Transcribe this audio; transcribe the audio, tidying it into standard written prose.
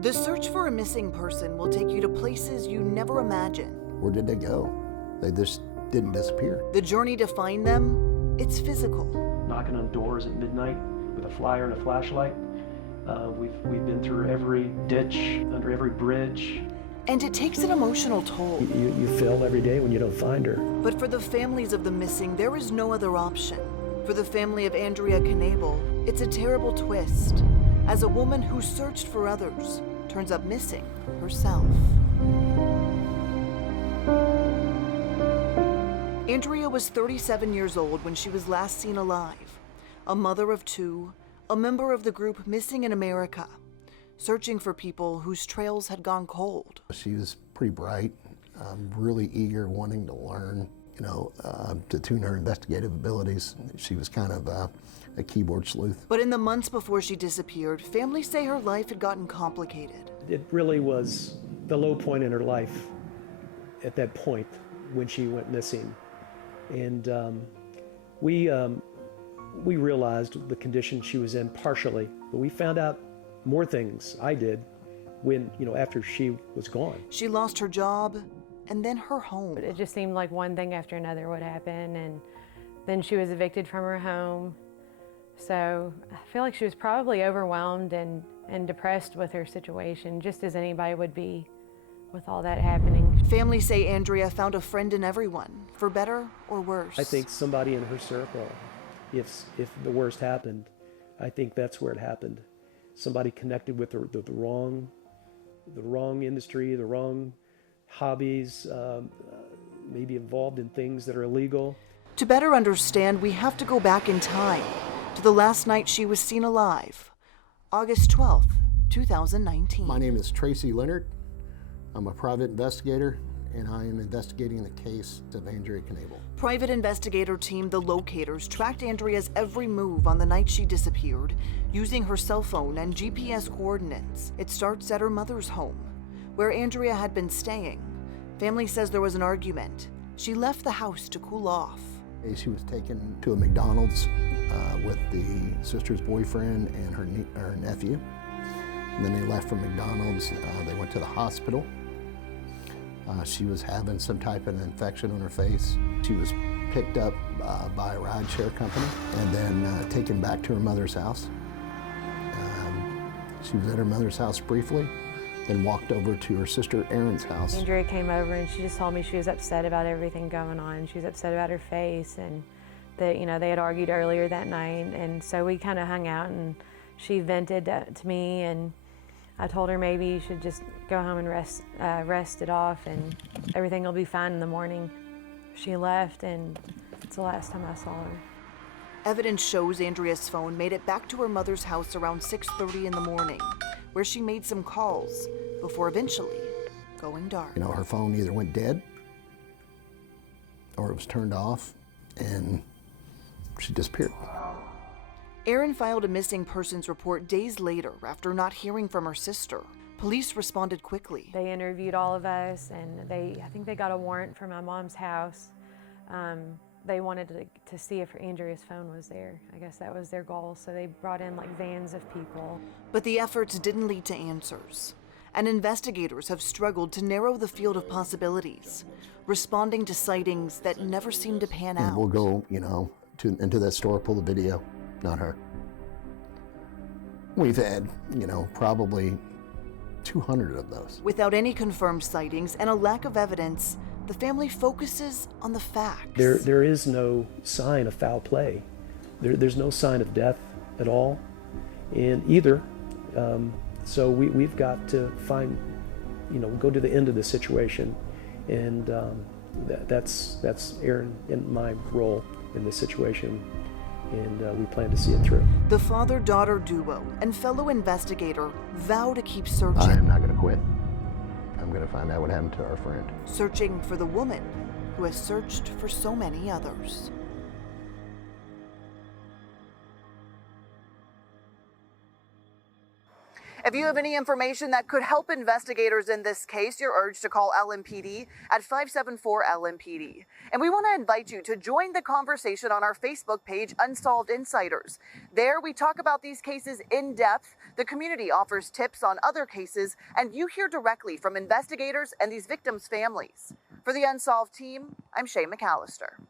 The search for a missing person will take you to places you never imagined. Where did they go? They just didn't disappear. The journey to find them, it's physical. Knocking on doors at midnight with a flyer and a flashlight. We've been through every ditch, under every bridge. And it takes an emotional toll. You feel every day when you don't find her. But for the families of the missing, there is no other option. For the family of Andrea Knabel, it's a terrible twist, as a woman who searched for others turns up missing herself. Andrea was 37 years old when she was last seen alive, a mother of two, a member of the group Missing in America, searching for people whose trails had gone cold. She was pretty bright, really eager, wanting to learn, to tune her investigative abilities. She was kind of a keyboard sleuth. But in the months before she disappeared, families say her life had gotten complicated. It really was the low point in her life at that point when she went missing. And we realized the condition she was in partially, but we found out more things, I did, when, after she was gone. She lost her job and then her home. It just seemed like one thing after another would happen, and then she was evicted from her home. So I feel like she was probably overwhelmed and depressed with her situation, just as anybody would be with all that happening. Families say Andrea found a friend in everyone, for better or worse. I think somebody in her circle, if the worst happened, I think that's where it happened. Somebody connected with the wrong industry, the wrong hobbies, maybe involved in things that are illegal. To better understand, we have to go back in time to the last night she was seen alive, August 12th, 2019. My name is Tracy Leonard. I'm a private investigator, and I am investigating the case of Andrea Knabel. Private investigator team The Locators tracked Andrea's every move on the night she disappeared, using her cell phone and GPS coordinates. It starts at her mother's home, where Andrea had been staying. Family says there was an argument. She left the house to cool off. She was taken to a McDonald's with the sister's boyfriend and her nephew. And then they left from McDonald's. They went to the hospital. She was having some type of infection on her face. She was picked up by a rideshare company and then taken back to her mother's house. She was at her mother's house briefly, then walked over to her sister Erin's house. Andrea came over and she just told me she was upset about everything going on. She was upset about her face, and that they had argued earlier that night, and so we kind of hung out and she vented to me, and I told her maybe you should just go home and rest it off, and everything will be fine in the morning. She left, and it's the last time I saw her. Evidence shows Andrea's phone made it back to her mother's house around 6:30 in the morning, where she made some calls before eventually going dark. Her phone either went dead or it was turned off, and she disappeared. Erin filed a missing persons report days later after not hearing from her sister. Police responded quickly. They interviewed all of us, and I think they got a warrant for my mom's house. They wanted to see if Andrea's phone was there. I guess that was their goal, so they brought in vans of people. But the efforts didn't lead to answers, and investigators have struggled to narrow the field of possibilities, responding to sightings that never seem to pan out. We'll go, into that store, pull the video, not her. We've had, probably 200 of those. Without any confirmed sightings and a lack of evidence, the family focuses on the facts. There is no sign of foul play. There's no sign of death at all in either. So we've got to find, go to the end of the situation, and that's Erin and my role in this situation, and we plan to see it through. The father-daughter duo and fellow investigator vow to keep searching. I am not going to quit. I'm going to find out what happened to our friend. Searching for the woman who has searched for so many others. If you have any information that could help investigators in this case, you're urged to call LMPD at 574-LMPD. And we want to invite you to join the conversation on our Facebook page, Unsolved Insiders. There we talk about these cases in depth, the community offers tips on other cases, and you hear directly from investigators and these victims' families. For the Unsolved team, I'm Shay McAllister.